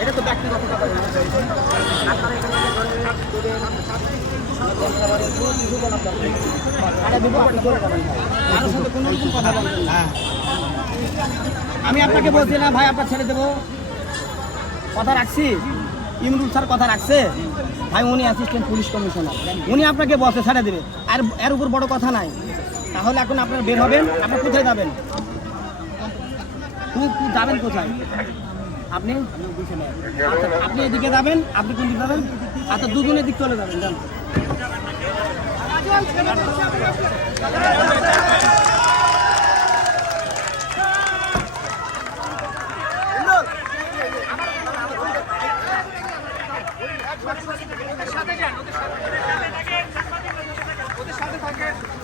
এটা তো ব্যক্তিগত আমি আপনাকে বলছি না, ভাই, আপনার ছেড়ে দেবো। কথা রাখছি? ইমরুল স্যার কথা রাখছে? ভাই, উনি অ্যাসিস্ট্যান্ট পুলিশ কমিশনার উনি আপনাকে বসে ছেড়ে দেবে। আর এর উপর বড় কথা নাই। তাহলে এখন আপনারা বের হবেন আপনি কোথায় যাবেন? যাবেন কোথায়? আপনি? আচ্ছা, আপনি এদিকে যাবেন, আপনি কোন দিকে যাবেন? আচ্ছা দুজনের দিক চলে যাবেন জান সাথে যান, ওদের সাথে ওদের সাথে